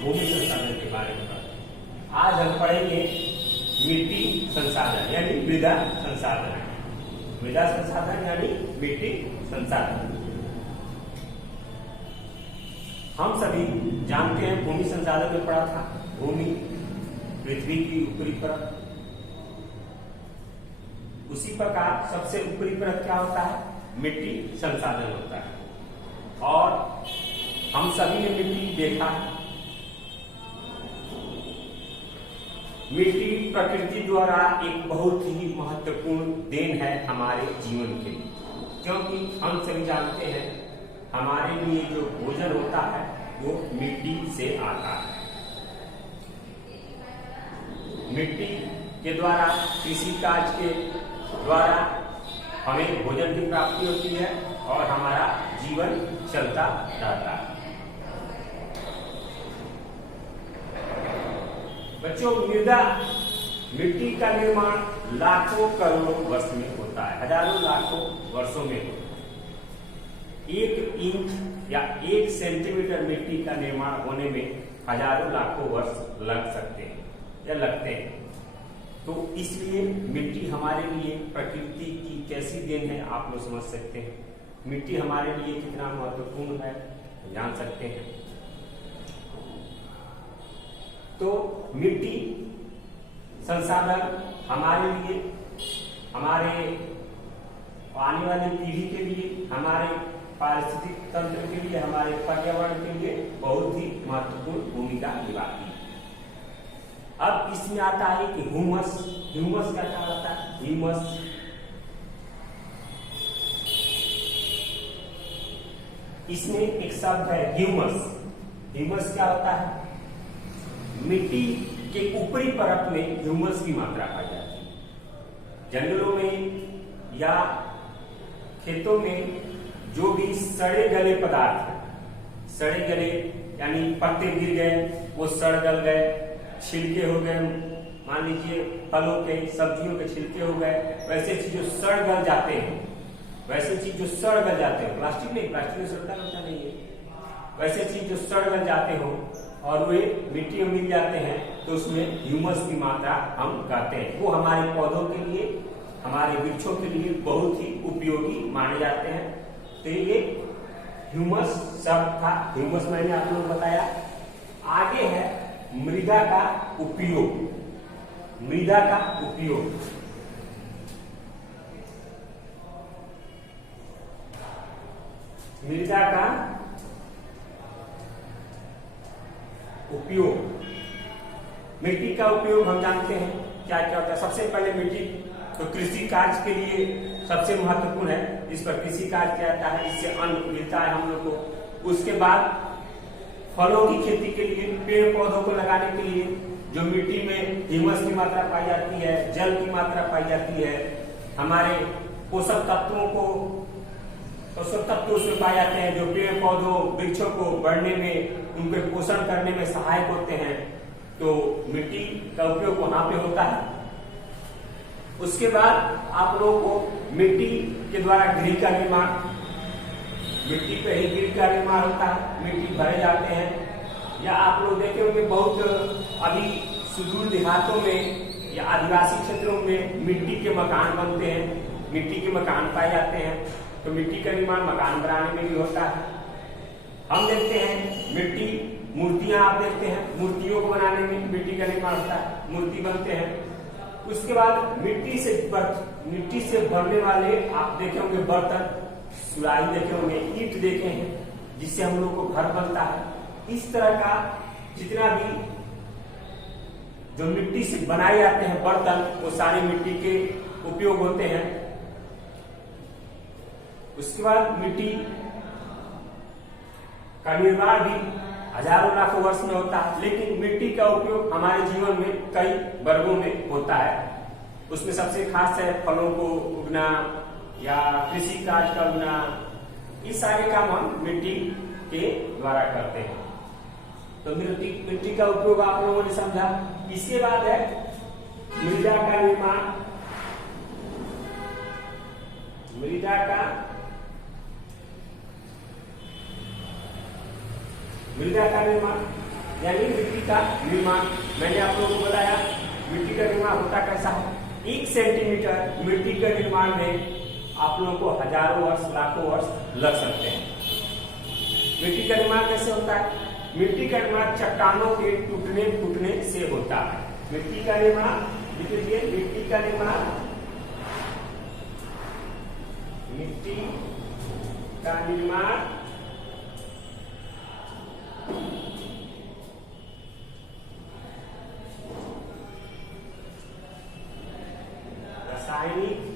भूमि संसाधन के बारे में पढ़ते हैं। आज हम पढ़ेंगे मिट्टी संसाधन यानी मृदा संसाधन। मृदा संसाधन यानी मिट्टी संसाधन। हम सभी जानते हैं भूमि संसाधन में पढ़ा था भूमि पृथ्वी की ऊपरी परत। उसी प्रकार सबसे ऊपरी परत क्या होता है? मिट्टी संसाधन होता है। और हम सभी ने मिट्टी देखा है। मिट्टी प्रकृति द्वारा एक बहुत ही महत्वपूर्ण देन है हमारे जीवन के लिए, क्योंकि हम सभी जानते हैं हमारे लिए जो भोजन होता है वो मिट्टी से आता है। मिट्टी के द्वारा कृषि कार्य के द्वारा हमें भोजन की प्राप्ति होती है और हमारा जीवन चलता रहता है। बच्चों, मृदा मिट्टी का निर्माण लाखों करोड़ों वर्ष में होता है, हजारों लाखों वर्षों में होता है। 1 इंच या 1 सेंटीमीटर मिट्टी का निर्माण होने में हजारों लाखों वर्ष लग सकते हैं या लगते हैं। तो इसलिए मिट्टी हमारे लिए प्रकृति की कैसी देन है आप लोग समझ सकते हैं। मिट्टी हमारे लिए कितना महत्वपूर्ण है जान सकते हैं। तो मिट्टी संसाधन हमारे लिए, हमारे आने वाली पीढ़ी के लिए, हमारे पारिस्थितिक तंत्र के लिए, हमारे पर्यावरण के लिए बहुत ही महत्वपूर्ण भूमिका निभाती है। अब इसमें आता है कि ह्यूमस। ह्यूमस का क्या होता है? ह्यूमस इसमें एक शब्द है ह्यूमस। ह्यूमस क्या होता है? मिट्टी के ऊपरी परत में ह्यूमस की मात्रा पाई जाती है। जंगलों में या खेतों में जो भी सड़े गले पदार्थ है, सड़े गले यानी पत्ते गिर गए, वो सड़ गल गए, छिलके हो गए, मान लीजिए फलों के सब्जियों के छिलके हो गए, वैसे चीज जो सड़ गल जाते हैं, वैसे चीज जो सड़ गल जाते हैं, प्लास्टिक नहीं, प्लास्टिक में सड़ता रहता नहीं है, वैसे चीज जो सड़ गल जाते हो और वे मिट्टी में मिल जाते हैं तो उसमें ह्यूमस की मात्रा हम कहते हैं। वो हमारे पौधों के लिए, हमारे वृक्षों के लिए बहुत ही उपयोगी माने जाते हैं। तो ये ह्यूमस शब्द था। ह्यूमस मैंने आप लोगों को बताया। आगे है मृदा का उपयोग। मृदा का उपयोग, मृदा का उपयोग। मिट्टी का उपयोग हम जानते हैं क्या क्या होता है। सबसे पहले मिट्टी तो कृषि कार्य के लिए सबसे महत्वपूर्ण है। इस पर कृषि कार्य किया जाता है, इससे अन्न मिलता है हम लोग को। उसके बाद फलों की खेती के लिए, पेड़ पौधों को लगाने के लिए जो मिट्टी में ह्यूमस की मात्रा पाई जाती है, जल की मात्रा पाई जाती है, हमारे पोषक तत्वों उसमें पाए जाते हैं जो पेड़ पौधों वृक्षों को बढ़ने में, उनके पोषण करने में सहायक होते हैं। तो मिट्टी का उपयोग वहां पे होता है। उसके बाद आप लोगों को मिट्टी के द्वारा गृह का निर्माण, मिट्टी पे ही गृह का निर्माण होता है, मिट्टी भरे जाते हैं। या आप लोग देखे होंगे बहुत अभी सुदूर देहातों में या आदिवासी क्षेत्रों में मिट्टी के मकान बनते हैं, मिट्टी के मकान पाए जाते हैं। तो मिट्टी का निर्माण मकान बनाने में भी होता है। हम देखते हैं मिट्टी मूर्तियां, आप देखते हैं मूर्तियों को बनाने में मिट्टी का निर्माण होता है, मूर्ति बनते हैं। उसके बाद मिट्टी से बनने वाले आप देखे होंगे बर्तन, सुराही देखे होंगे, ईंट देखे हैं, जिससे हम लोग को घर बनता है। इस तरह का जितना भी जो मिट्टी से बनाए जाते हैं बर्तन, वो सारे मिट्टी के उपयोग होते हैं। उसके बाद मिट्टी का निर्माण भी हजारों लाखों वर्ष में होता है, लेकिन मिट्टी का उपयोग हमारे जीवन में कई वर्गों में होता है। उसमें सबसे खास है फलों को उगना या कृषि कार्य का उगना। ये सारे काम हम मिट्टी के द्वारा करते हैं। तो मिट्टी का उपयोग आप लोगों ने समझा। इसके बाद है मृदा का निर्माण। मृदा का निर्माण यानी मिट्टी का निर्माण। मैंने आप लोगों को बताया मिट्टी का निर्माण होता कैसा है। 1 सेंटीमीटर मिट्टी के निर्माण में आप लोगों को हजारों वर्ष लाखों वर्ष लग सकते हैं। मिट्टी का निर्माण कैसे होता है? मिट्टी का निर्माण चट्टानों के टूटने फूटने से होता है। मिट्टी का निर्माण देखिए, मिट्टी का निर्माण, मिट्टी का निर्माण रासायनिक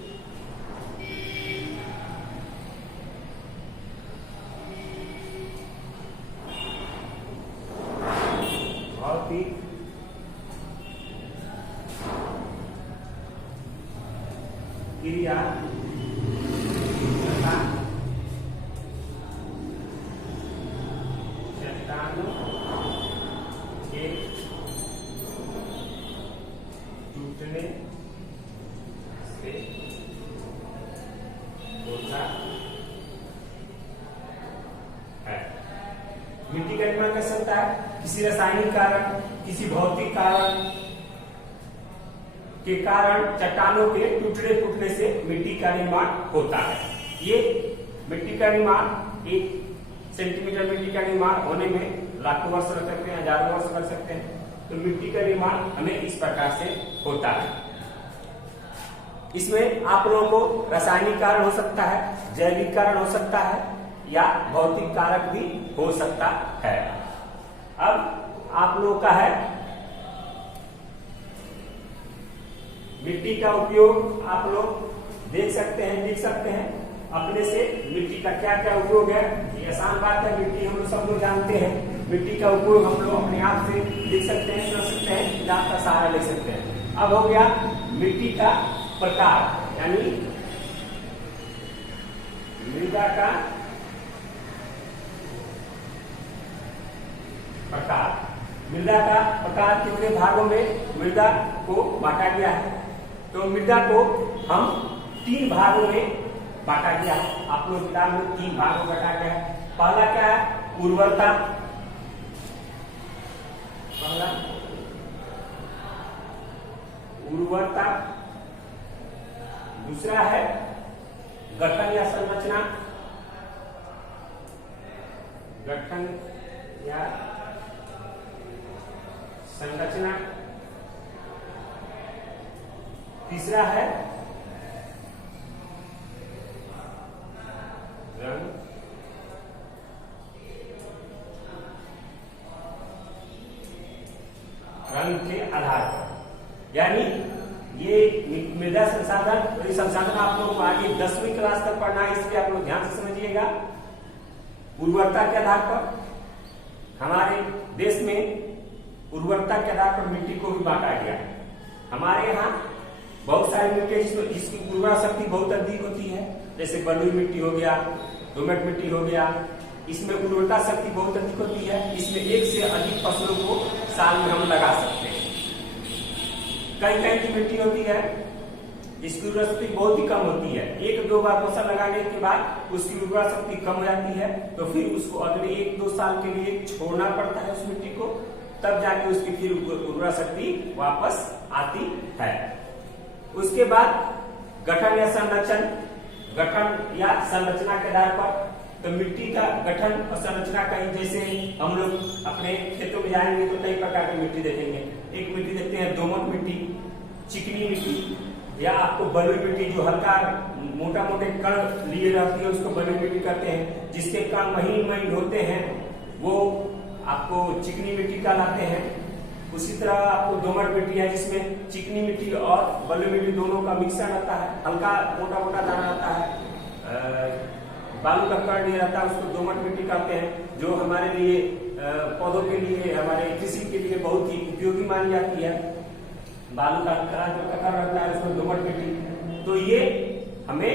भौतिक क्रिया तथा चट्टानों के टूटने से होता है। मिट्टी का निर्माण कैसे होता है? किसी रासायनिक कारण, किसी भौतिक कारण के कारण चट्टानों के टूटने फूटने से मिट्टी का निर्माण होता है। ये मिट्टी का निर्माण 1 सेंटीमीटर मिट्टी का निर्माण होने में लाखों वर्ष लग सकते हैं, हजारों वर्ष लग सकते हैं। तो मिट्टी का निर्माण हमें इस प्रकार से होता है। इसमें आप लोगों को रासायनिक कारण हो सकता है, जैविक कारण हो सकता है या भौतिक कारक भी हो सकता है। अब आप लोगों का है मिट्टी का उपयोग। आप लोग देख सकते हैं, लिख सकते हैं अपने से मिट्टी का क्या क्या उपयोग है। ये आसान बात है, मिट्टी हम लोग सब लोग जानते हैं। मिट्टी का उपयोग हम लोग अपने आप से लिख सकते हैं, समझ सकते हैं, किताब का सहारा ले सकते हैं। अब हो गया मिट्टी का प्रकार, यानी मृदा का प्रकार। मृदा का प्रकार कितने भागों में मृदा को बांटा गया है? तो मृदा को हम 3 भागों में बांटा गया है। आप लोग किताब में 3 भागों में बांटा गया है। पहला क्या है? उर्वरता। पहला उर्वरता। दूसरा है गठन या संरचना। गठन या संरचना। तीसरा है रंग। रंग के आधार पर, यानी ये मृदा संसाधन, ये संसाधन आप लोगों को आगे 10वीं क्लास तक पढ़ना है, इसलिए आप लोग ध्यान से समझिएगा। उर्वरता के आधार पर हमारे देश में उर्वरता के आधार पर मिट्टी को भी बांटा गया है। हमारे यहाँ बहुत सारी मिट्टी जिसकी उर्वरा शक्ति बहुत अधिक होती है, जैसे बलुई मिट्टी हो गया, दोमट मिट्टी हो गया। इसमें उर्वरता शक्ति बहुत अधिक होती है। इसमें 1 से अधिक फसलों को साल में हम लगा सकते हैं। कई की मिट्टी होती है इसकी उर्वरा शक्ति बहुत ही कम होती है। 1-2 बार फसल लगाने के बाद उसकी उर्वरा शक्ति कम हो जाती है, तो फिर उसको अगले 1-2 साल के लिए छोड़ना पड़ता है उस मिट्टी को, तब जाके उसकी फिर उर्वरा शक्ति वापस आती है। उसके बाद गठन या संरचना। गठन या संरचना के आधार पर तो मिट्टी का गठन और संरचना कहीं, जैसे हम लोग अपने खेतों में जाएंगे तो कई प्रकार की मिट्टी देखेंगे। एक मिट्टी देखते हैं दोमट मिट्टी, चिकनी मिट्टी, या आपको बलुई मिट्टी जो हल्का मोटा मोटे कण लिए रहती है उसको बलुई मिट्टी कहते हैं। जिसके कण महीन महीन होते हैं वो आपको चिकनी मिट्टी कहलाते हैं। उसी तरह आपको दोमट मिट्टी है जिसमें चिकनी मिट्टी और बलुई मिट्टी दोनों का मिक्सर रहता है, हल्का मोटा मोटा दाना रहता है, बालू का कण नहीं रहता, उसको दोमट मिट्टी कहते हैं। जो हमारे लिए पौधों के लिए, हमारे कृषि के लिए बहुत ही उपयोगी मानी जाती है। बालू का कण रहता है उसमें दोमट मिट्टी। तो ये हमें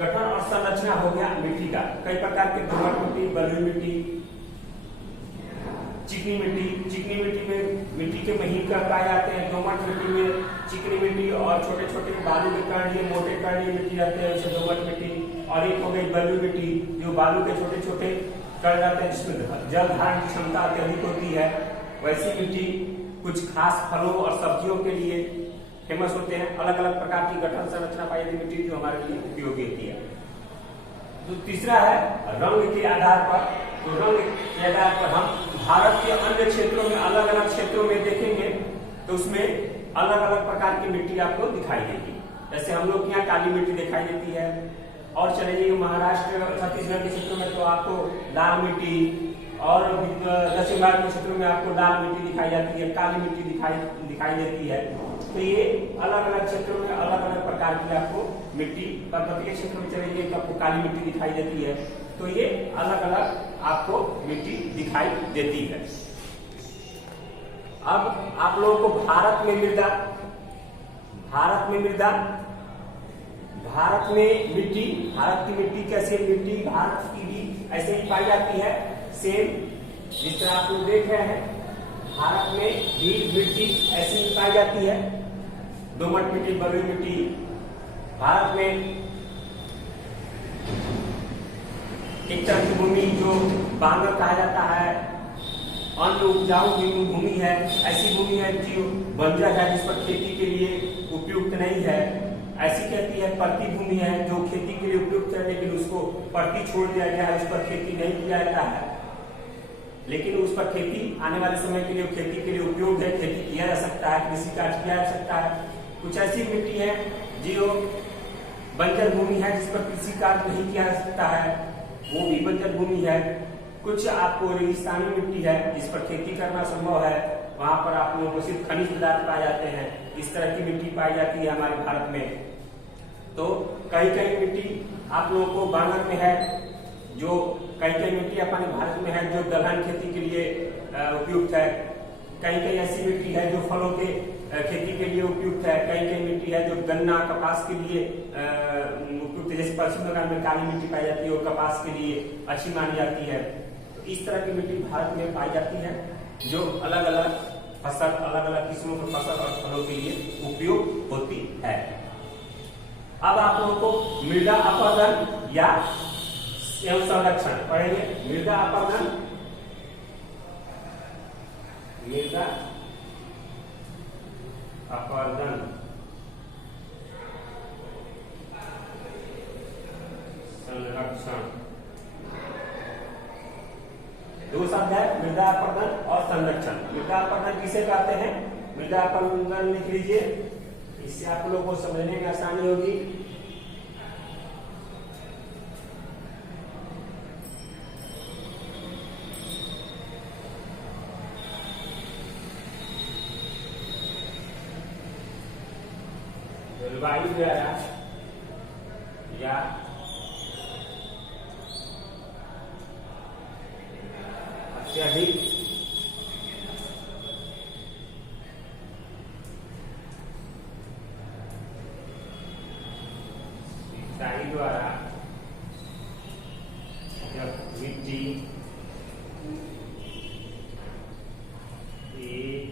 गठन और संरचना हो गया मिट्टी का। कई प्रकार के दोमट मिट्टी, बलुई मिट्टी, चिकनी मिट्टी। चिकनी मिट्टी में मिट्टी के महीन कण पाए जाते हैं। दोमट मिट्टी में चिकनी मिट्टी और छोटे छोटे बालू के कण, ये मोटे कण ये मिट्टी रहते हैं, उसे दोमट मिट्टी। और एक हो गई बलुई मिट्टी, जो बालू के छोटे छोटे कर जाते हैं, जिसमें जल धारण की क्षमता अत्यधिक होती है। वैसी मिट्टी कुछ खास फलों और सब्जियों के लिए फेमस होते हैं। अलग अलग प्रकार की गठन संरचना पाई जाती मिट्टी जो हमारे लिए उपयोगी होती है। तो तीसरा है रंग के आधार पर। तो रंग के आधार पर हम भारत के अन्य क्षेत्रों में, अलग अलग क्षेत्रों में देखेंगे तो उसमें अलग अलग प्रकार की मिट्टी आपको दिखाई देगी। जैसे हम लोग के यहाँ काली मिट्टी दिखाई देती है, और चले जाइए महाराष्ट्र छत्तीसगढ़ के क्षेत्रों में तो आपको लाल मिट्टी, और दक्षिण भारत के क्षेत्रों में आपको लाल मिट्टी दिखाई जाती है, काली मिट्टी दिखाई देती है। तो ये अलग अलग क्षेत्रों में अलग अलग प्रकार की आपको मिट्टी, पर्वतीय के क्षेत्र में चलेंगे तो आपको काली मिट्टी दिखाई देती है। तो ये अलग अलग आपको मिट्टी दिखाई देती है। अब आप लोगों को भारत में मृदा, भारत में मिट्टी, भारत की मिट्टी कैसे, मिट्टी भारत की भी ऐसे ही पाई जाती है सेम जिस तरह आप लोग देख रहे हैं। भारत में भी मिट्टी ऐसी ही पाई जाती है, दोमट मिट्टी, बलुई मिट्टी। भारत में एक तरह की भूमि जो बांगर कहा जाता है, अन्न उपजाऊ भूमि है, ऐसी भूमि है जो बंजर है, जिस पर खेती के लिए उपयुक्त नहीं है। ऐसी कहती है परती भूमि है जो खेती के लिए उपयुक्त है, लेकिन उसको परती छोड़ दिया गया है, उस पर खेती नहीं किया जाता है, लेकिन उस पर खेती आने वाले समय के लिए खेती के लिए उपयोग है, खेती किया जा सकता है, कृषि कार्य किया जा सकता है। कुछ ऐसी मिट्टी है जो बंजर भूमि है, जिस पर कृषि कार्य नहीं किया जा सकता है, वो भी बंजर भूमि है। कुछ आपको रेगिस्तानी मिट्टी है जिस पर खेती करना संभव है, वहां पर आप लोगों को सिर्फ खनिज पदार्थ पाए जाते हैं। इस तरह की मिट्टी पाई जाती है हमारे भारत में। तो कई कई मिट्टी आप लोगों को बांगर में है, जो कई कई मिट्टी अपने भारत में है जो दलहन खेती के लिए उपयुक्त है। कई कई ऐसी मिट्टी है जो फलों के खेती के लिए उपयुक्त है। कई कई मिट्टी है जो गन्ना, कपास के लिए उपयुक्त है। जैसे पश्चिम बंगाल में काली मिट्टी पाई जाती है, वो कपास के लिए अच्छी मानी जाती है। तो इस तरह की मिट्टी भारत में पाई जाती है जो अलग अलग फसल, अलग अलग किस्मों के फसल और फलों के लिए उपयोग होती है। अब आप लोगों को मृदा अपरदन या एवं संरक्षण पढ़ेंगे। मृदा अपरदन, मृदा अपरदन, संरक्षण, दो शब्द है, मृदा अपरदन और संरक्षण। मृदा अपरदन किसे कहते हैं, मृदा अपरदन लिख लीजिए, इससे आप लोगों को समझने में आसानी होगी। जलवायु द्वारा या अत्यधिक सिंचाई द्वारा जब मिट्टी एक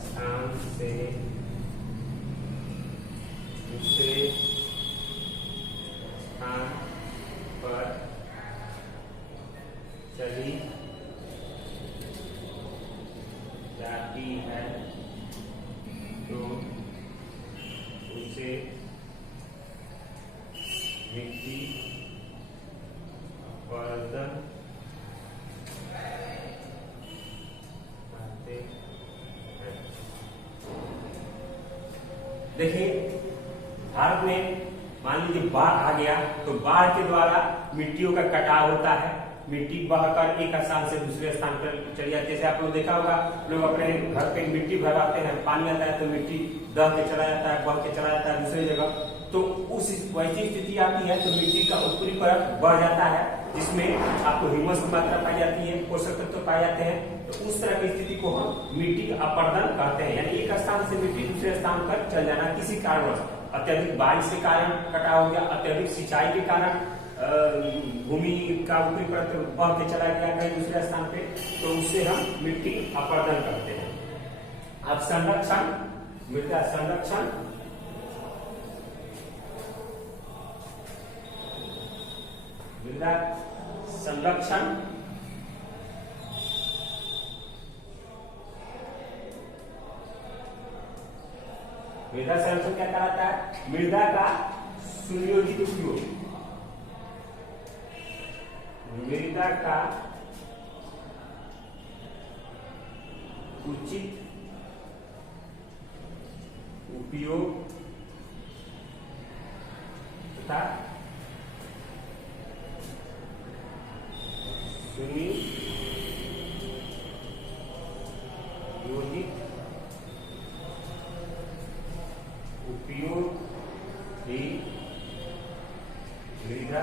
स्थान से दूसरे स्थान पर चली जाती है तो उसे मिट्टी अपरदन कहते हैं। देखिए, भारत में मान लीजिए बाढ़ आ गया तो बाढ़ के द्वारा मिट्टियों का कटाव होता है। मिट्टी बहकर एक स्थान से दूसरे स्थान पर चली जाती है। जैसे आप लोग देखा होगा, लोग अपने घर पे मिट्टी भरवाते हैं, पानी आता है तो मिट्टी दह के चला जाता है, बह के चला जाता है दूसरी जगह। तो उस वैसी स्थिति आती है तो मिट्टी का उत्तरी परत बढ़ जाता है, जिसमें आपको ह्यूमस की मात्रा पाई जाती है, पोषक तत्व पाए जाते हैं। तो उस तरह की स्थिति को हम मिट्टी अपरदन कहते हैं। यानी एक स्थान से मिट्टी दूसरे स्थान पर चल जाना किसी कारणवश, अत्यधिक बारिश के कारण कटाव हो गया, अत्यधिक सिंचाई के कारण भूमि का ऊपरी परत बह के चला गया कहीं दूसरे स्थान पे, तो उससे हम मिट्टी अपरदन करते हैं। अब संरक्षण, मृदा संरक्षण, मृदा संरक्षण मृदा संरक्षण क्या कहलाता है? मृदा का सुनियोजित उपयोग, मृदा का उचित उपयोग तथा सुनियोजित उपयोग ही मृदा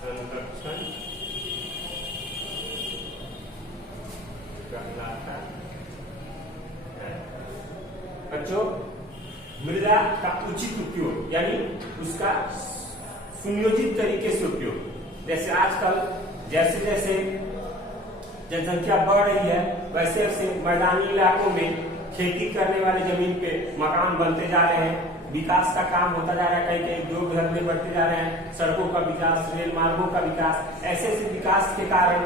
संरक्षण कहलाता है। बच्चों, मृदा का उचित उपयोग यानी उसका सुनियोजित तरीके से उपयोग। जैसे आजकल जैसे जैसे जनसंख्या बढ़ रही है वैसे वैसे मैदानी इलाकों में खेती करने वाले जमीन पे मकान बनते जा रहे हैं, विकास का काम होता जा रहा है, कई कई उद्योग धंधे बढ़ते जा रहे हैं, सड़कों का विकास, रेल मार्गों का विकास, ऐसे ऐसे विकास के कारण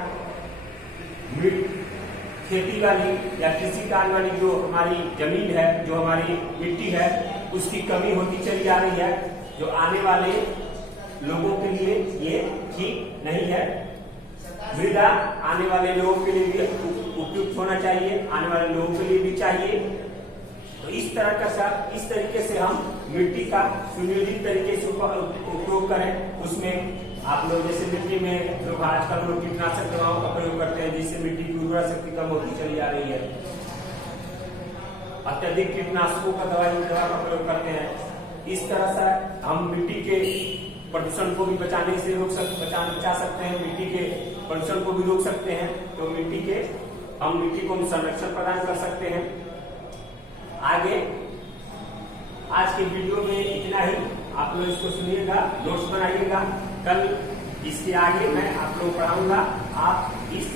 खेती वाली या कृषि कार्य वाली जो हमारी जमीन है, जो हमारी मिट्टी है, उसकी कमी होती चली जा रही है, जो आने वाले लोगों के लिए ये ठीक नहीं है। मृदा आने वाले लोगों के लिए भी उपयुक्त होना चाहिए, आने वाले लोगों के लिए भी चाहिए। तो इस तरीके से हम मिट्टी का सुनियोजित तरीके से उपयोग करें। उसमें आप लोग जैसे मिट्टी में लोग आजकल लोग कीटनाशक दवाओं का प्रयोग करते हैं, जिससे मिट्टी की उर्वरा शक्ति कम होती चली जा रही है। अत्यधिक कीटनाशकों का दवा का प्रयोग करते हैं। इस तरह से हम मिट्टी के प्रदूषण को भी बचा सकते हैं, मिट्टी के प्रदूषण को भी रोक सकते हैं। तो हम मिट्टी को संरक्षण प्रदान कर सकते हैं। आगे आज के वीडियो में इतना ही। आप लोग इसको सुनिएगा, नोट्स बनाइएगा। कल इसके आगे मैं आप लोग पढ़ाऊंगा। आप इस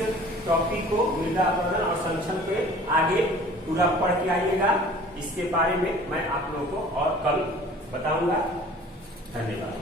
टॉपिक को मृदा अपरदन और संरक्षण पे आगे पूरा पढ़ के आइएगा। इसके बारे में मैं आप लोगों को और कल बताऊंगा। धन्यवाद।